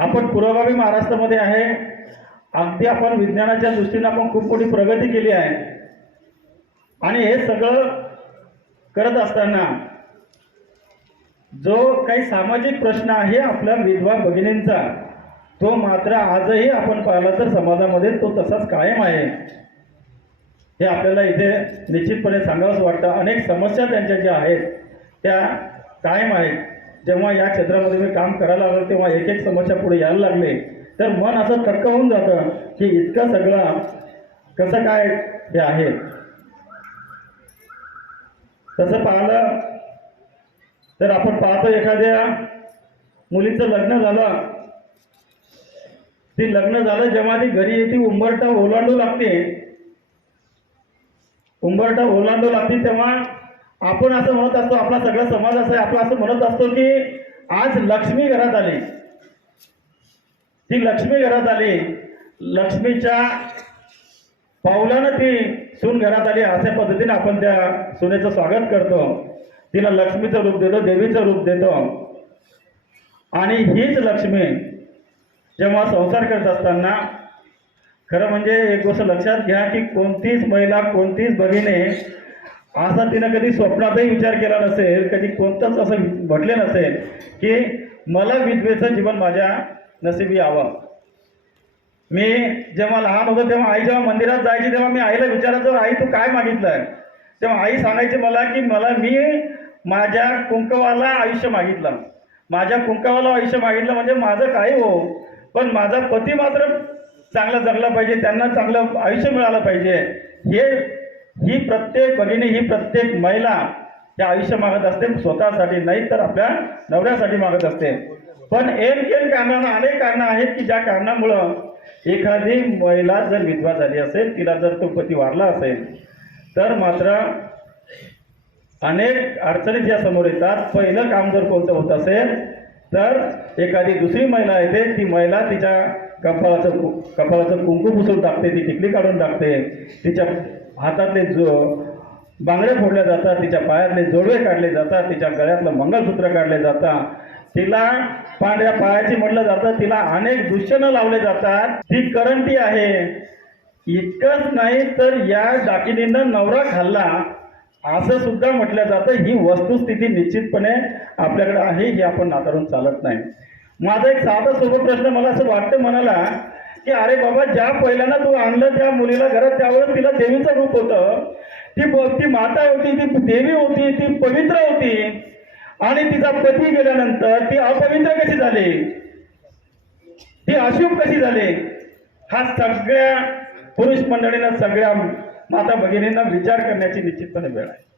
आपण पुरोगामी महाराष्ट्रामध्ये आहे. अगदी आपण विज्ञानाच्या दृष्टीने आपण खूप मोठी प्रगती केली आहे. आणि हे सगळं करत असताना जो काही सामाजिक प्रश्न आहे आपल्या विधवा भगिनींचा तो मात्र आजही आपण पाहिला तर समाजामध्ये तो तसाच कायम आहे. हे आपल्याला इथे निश्चितपणे सांगावंच वाटतं. अनेक समस्या त्यांच्या ज्या आहेत त्या कायम आहेत. जेव्हा या क्षेत्रामध्ये मी काम करायला लागलो तेव्हा एक एक समस्या पुढे यायला लागले. तर मन असं थक्क होऊन जातं की इतकं सगळं कसं काय हे आहे? तसं पाहिलं तर आपण पाहतो एखाद्या मुलीचं लग्न झालं. ती लग्न झालं जेव्हा ती घरी येते उंबरटा ओलांडू लागते. उंबरटा ओलांडू लागते तेव्हा आपण असं म्हणत असतो आपला सगळा समाज असं आपण असं म्हणत असतो की आज लक्ष्मी घरात आली. ती लक्ष्मी घरात आली. लक्ष्मीच्या पावलानं ती सून घरात आली. अशा पद्धतीने आपण त्या सुनेचं स्वागत करतो. तिला लक्ष्मीचं रूप देतो देवीचं रूप देतो. आणि हीच लक्ष्मी जेव्हा संसार करत असताना खरं म्हणजे एक गोष्ट लक्षात घ्या की कोणतीच महिला कोणतीच भगिनी असा तिनं कधी स्वप्नातही विचार केला नसेल कधी कोणतंच असं म्हटले नसेल की मला विधवेचं जीवन माझ्या नसिबी यावं. मी जेव्हा लहान होतो तेव्हा आई जेव्हा मंदिरात जायची तेव्हा मी आईला विचारायचो आई तू काय मागितलंय? तेव्हा आई सांगायची मला की मला मी माझ्या कुंकवाला आयुष्य मागितलं. माझ्या कुंकवाला आयुष्य मागितलं म्हणजे माझं काय हो पण माझा पती मात्र चांगला जगला पाहिजे त्यांना चांगलं आयुष्य मिळालं पाहिजे. हे ही प्रत्येक भगिनी ही प्रत्येक महिला त्या आयुष्य मागत असते स्वतःसाठी नाही तर आपल्या नवऱ्यासाठी मागत असते. पण एन केन कारणानं अनेक कारणं आहेत की ज्या कारणामुळं एखादी महिला जर विधवा झाली असेल तिला जर तो पती वारला असेल तर मात्र अनेक अडचणी ज्या समोर येतात. पहिलं काम जर कोणतं होत असेल तर एखादी दुसरी महिला येते ती महिला तिच्या कपाळाचं कपाळाचं कुंकू पुसून टाकते ती टिकली काढून टाकते तिच्या हातातले जो बांगड्या फोडल्या जातात तिच्या पायातले जोडवे काढले जातात तिच्या गळ्यातलं मंगळसूत्र काढले जातात तिला पांढऱ्या पायाची म्हटलं जातं तिला अनेक दुष्यनं लावले जातात. ती करंटी आहे. इतकंच नाही तर या डाकिनीनं नवरा खाल्ला. असं सुद्धा म्हटलं जातं. ही वस्तुस्थिती निश्चितपणे आपल्याकडे आहे ही आपण नाकारून चालत नाही. माझा एक साधा सोबत प्रश्न मला असं वाटतं म्हणाला की अरे बाबा ज्या पहिल्यांदा तू आणलं त्या मुलीला घरात त्यावेळेस तिला देवीचं रूप होतं. ती ती माता होती ती देवी होती ती पवित्र होती. आणि तिचा पती गेल्यानंतर ती अपवित्र कशी झाली? ती अशुभ कशी झाली? हा सगळ्या पुरुष मंडळींना सगळ्या माता भगिनींना विचार करण्याची निश्चितपणे वेळ आहे.